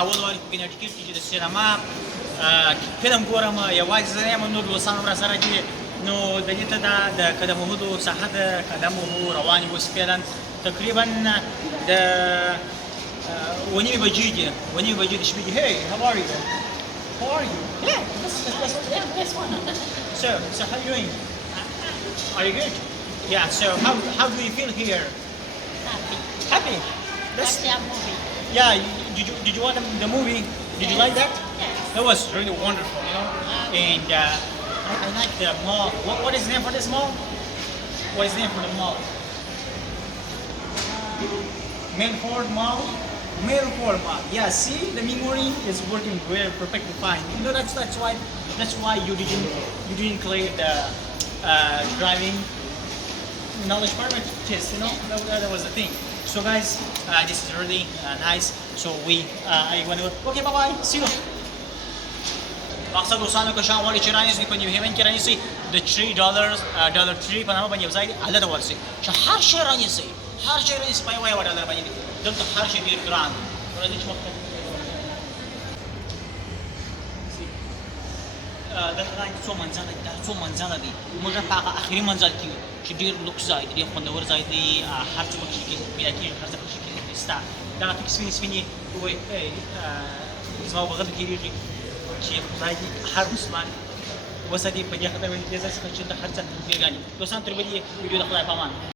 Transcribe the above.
اول واري په کینټ کې د سینما فلم ګورم یوازې زه یم نور دوستان هم راسره دي نو د دې ته د قدم وهلو ساحه د قدم وهلو روانې اوس فعلا تقریبا د 1:30 بجې دي 1:30 بجې د شپې دي. Hey, how are you? How are you? Yeah, this one. So how are you doing? Are you good? Yeah, so how do you feel here? Happy? That's the movie. Yeah, did you watch the movie? Did you like that? Yes. That was really wonderful, you know. And I like the mall. What is the name for this mall? What is the name for the mall? Milford Mall. Milford Mall. Yeah, see, the memory is working very perfectly fine. You know that's why you didn't clear the driving knowledge permit test. You know that was the thing. So guys, this is really nice. So I want to okay, bye bye. See you. مقصد دوستانو که شما وړي چې رانیسئ په نیو هیون کې رانیسئ د $3 tree په نامه باندې یو ځای دی هلته ورسئ چې هر شی رانیسئ په یوه $1 باندې دی دلته هر شی ډېر ګران راځئ چې وخت دلته څو منزله دي موږ په هغه اخري منزل کې یو چې ډېر لوکس ځای دی ډېر خوندور ځای دی هر څه پکې پیدا کېږي هر څه پکې کېږي ستا دغه پکې سپینې ووایي زما په غږ تېرېږي چې خدای دې هر مسلمان وساتي په دې خاطر باندې دې ځای څخه چې هر څه بېګانې دوستان تر بلې ویډیو د خدای په امان